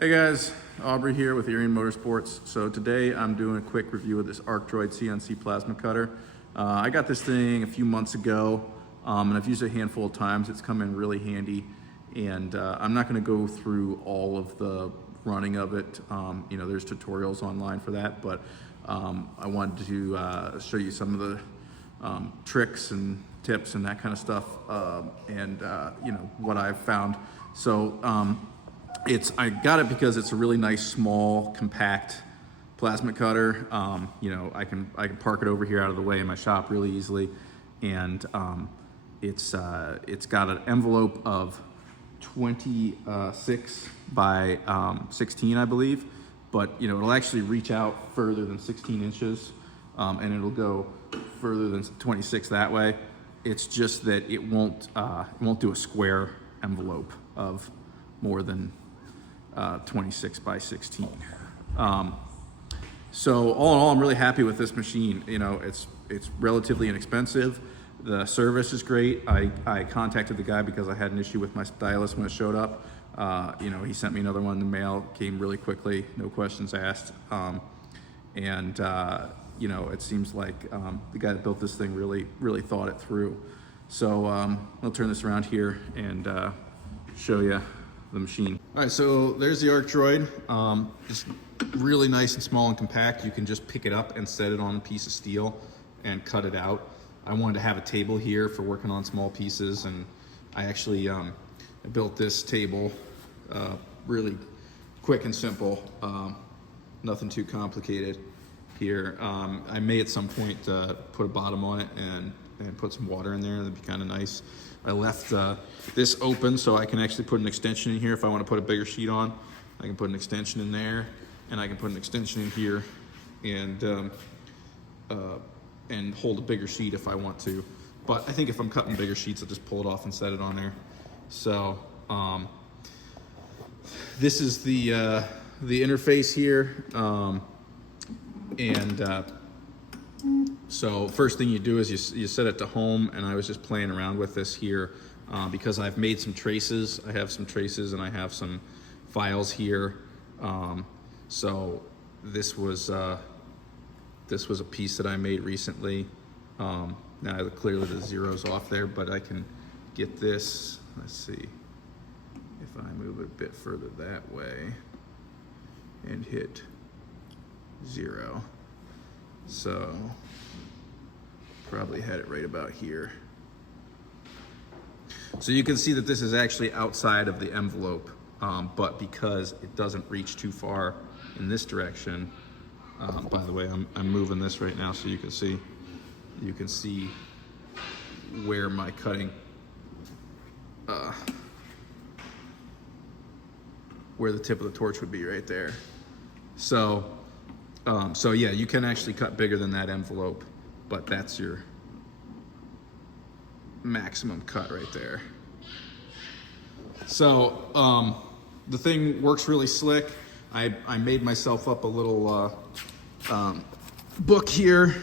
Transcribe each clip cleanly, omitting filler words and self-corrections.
Hey guys, Aubrey here with Arian Motorsports. So today I'm doing a quick review of this ArcDroid CNC plasma cutter. I got this thing a few months ago and I've used it a handful of times. It's come in really handy, and I'm not going to go through all of the running of it. There's tutorials online for that, but I wanted to show you some of the tricks and tips and that kind of stuff, and what I've found. So I got it because it's a really nice, small, compact plasma cutter. I can park it over here out of the way in my shop really easily, and it's got an envelope of 26 by 16, I believe, but it'll actually reach out further than 16 inches, and it'll go further than 26 that way. It's just that it won't do a square envelope of more than 26 by 16. So all in all, I'm really happy with this machine. It's relatively inexpensive. The service is great. I contacted the guy because I had an issue with my Stylus when it showed up. He sent me another one in the mail, came really quickly, no questions asked. It seems like the guy that built this thing really thought it through. So I'll turn this around here and show you the machine. All right, so there's the ArcDroid. It's really nice and small and compact. You can just pick it up and set it on a piece of steel and cut it out. I wanted to have a table here for working on small pieces, and I actually I built this table really quick and simple, nothing too complicated here. I may at some point put a bottom on it and put some water in there. That'd be kind of nice. I left this open so I can actually put an extension in here if I want to put a bigger sheet on. I can put an extension in there, and I can put an extension in here, and hold a bigger sheet if I want to. But I think if I'm cutting bigger sheets, I'll just pull it off and set it on there. So this is the interface here, so first thing you do is you set it to home, and I was just playing around with this here because I've made some traces. I have some traces and I have some files here. So this was a piece that I made recently. Now clearly the zero's off there, but I can get this. Let's see if I move it a bit further that way and hit 0. So probably had it right about here. So you can see that this is actually outside of the envelope, but because it doesn't reach too far in this direction, by the way, I'm moving this right now so you can see where my cutting, where the tip of the torch would be right there. So yeah, you can actually cut bigger than that envelope, but that's your maximum cut right there. So the thing works really slick. I made myself up a little book here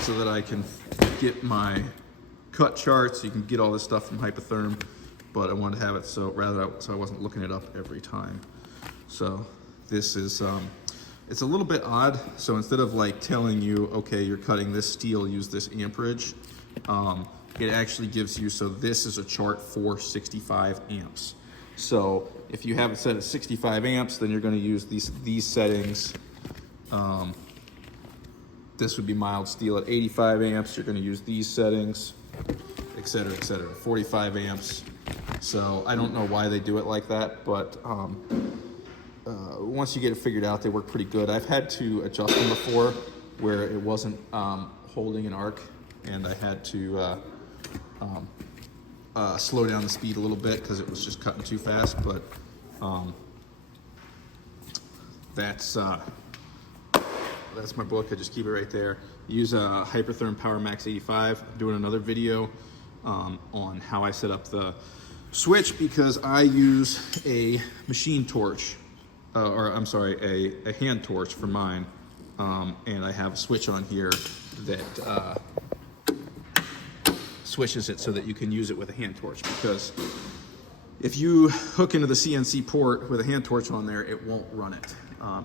so that I can get my cut charts. You can get all this stuff from Hypotherm, but I wanted to have it so I wasn't looking it up every time. So this is it's a little bit odd. So instead of like telling you, okay, you're cutting this steel, use this amperage, it actually gives you, so this is a chart for 65 amps. So if you have it set at 65 amps, then you're going to use these settings. This would be mild steel at 85 amps. You're going to use these settings, et cetera, et cetera. 45 amps. So I don't know why they do it like that, but once you get it figured out, they work pretty good. I've had to adjust them before where it wasn't holding an arc, and I had to slow down the speed a little bit because it was just cutting too fast. But that's my book. I just keep it right there. Use a Hypertherm Power Max 85. I'm doing another video on how I set up the switch because I use a machine torch. A hand torch for mine, and I have a switch on here that swishes it so that you can use it with a hand torch, because if you hook into the CNC port with a hand torch on there, it won't run it.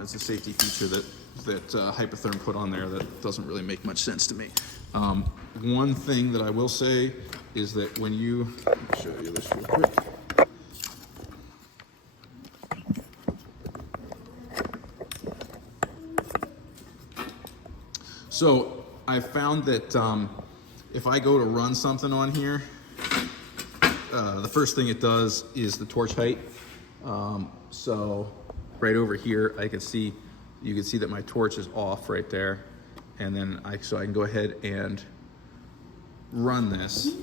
It's a safety feature that Hypertherm put on there that doesn't really make much sense to me. One thing that I will say is that when you, let me show you this real quick. So I found that if I go to run something on here, the first thing it does is the torch height. So right over here, you can see that my torch is off right there. And then so I can go ahead and run this.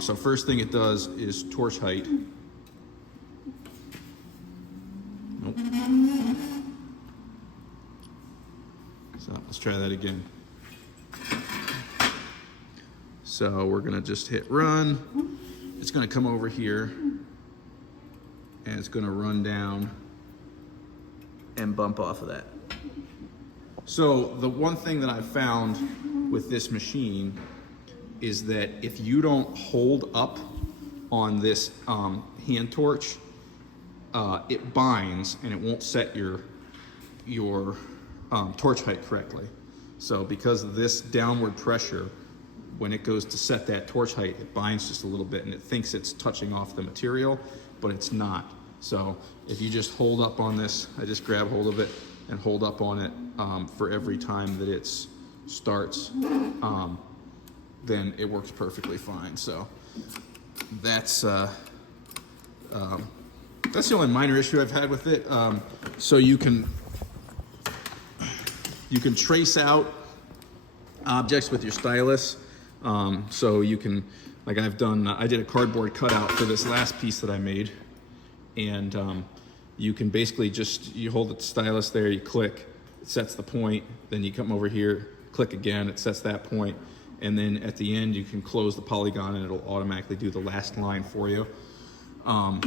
So first thing it does is torch height. Nope. So let's try that again. So we're gonna just hit run. It's gonna come over here and it's gonna run down and bump off of that. So the one thing that I've found with this machine is that if you don't hold up on this hand torch, it binds and it won't set your torch height correctly. So because of this downward pressure, when it goes to set that torch height, it binds just a little bit and it thinks it's touching off the material, but it's not. So if you just hold up on this, I just grab hold of it and hold up on it for every time that it starts, then it works perfectly fine. So that's the only minor issue I've had with it. So you can trace out objects with your stylus. So you can, like I did a cardboard cutout for this last piece that I made, and you can basically you hold the stylus there, you click, it sets the point, then you come over here, click again, it sets that point, and then at the end you can close the polygon and it'll automatically do the last line for you. So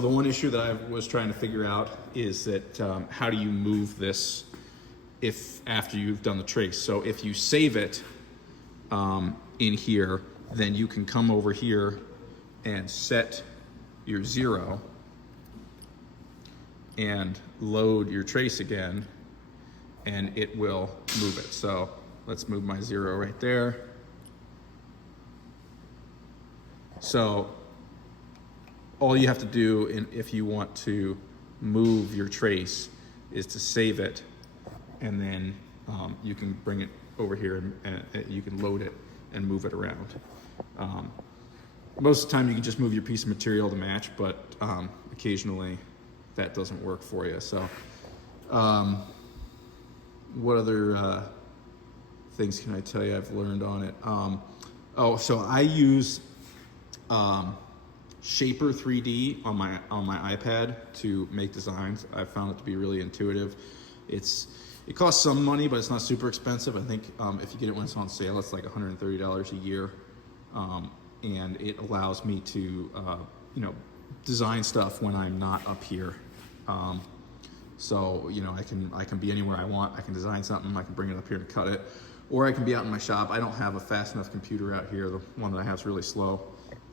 the one issue that I was trying to figure out is that how do you move this after you've done the trace? So if you save it in here, then you can come over here and set your 0 and load your trace again, and it will move it. So let's move my 0 right there. So all you have to do if you want to move your trace is to save it, and then you can bring it over here and you can load it and move it around. Most of the time you can just move your piece of material to match, but occasionally that doesn't work for you. So what other things can I tell you I've learned on it? So I use Shaper 3D on my iPad to make designs. I found it to be really intuitive. It costs some money, but it's not super expensive. I think if you get it when it's on sale, it's like $130 a year, and it allows me to design stuff when I'm not up here. So I can be anywhere I want. I can design something. I can bring it up here and cut it, or I can be out in my shop. I don't have a fast enough computer out here. The one that I have is really slow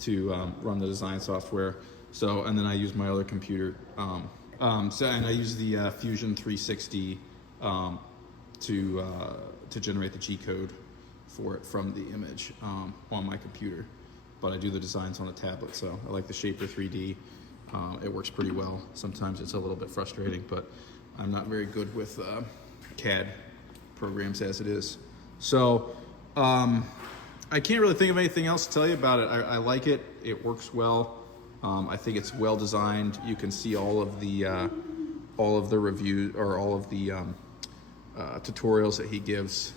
to run the design software. So, and then I use my other computer. And I use the Fusion 360 to generate the G code for it from the image on my computer. But I do the designs on a tablet, so I like the Shaper 3D. It works pretty well. Sometimes it's a little bit frustrating, but I'm not very good with CAD programs as it is. So I can't really think of anything else to tell you about it. I like it. It works well. I think it's well designed. You can see all of the reviews or all of the tutorials that he gives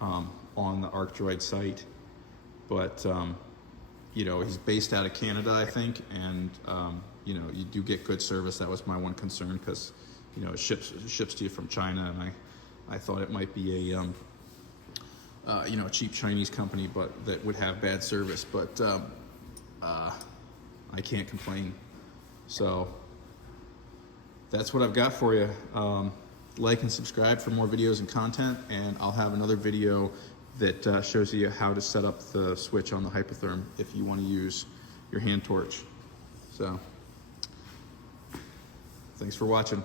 on the ArcDroid site. But he's based out of Canada, I think, and you do get good service. That was my one concern, because it ships to you from China, and I thought it might be a cheap Chinese company, but that would have bad service. But I can't complain. So that's what I've got for you. Like and subscribe for more videos and content, and I'll have another video that shows you how to set up the switch on the Hypotherm if you want to use your hand torch. So, thanks for watching.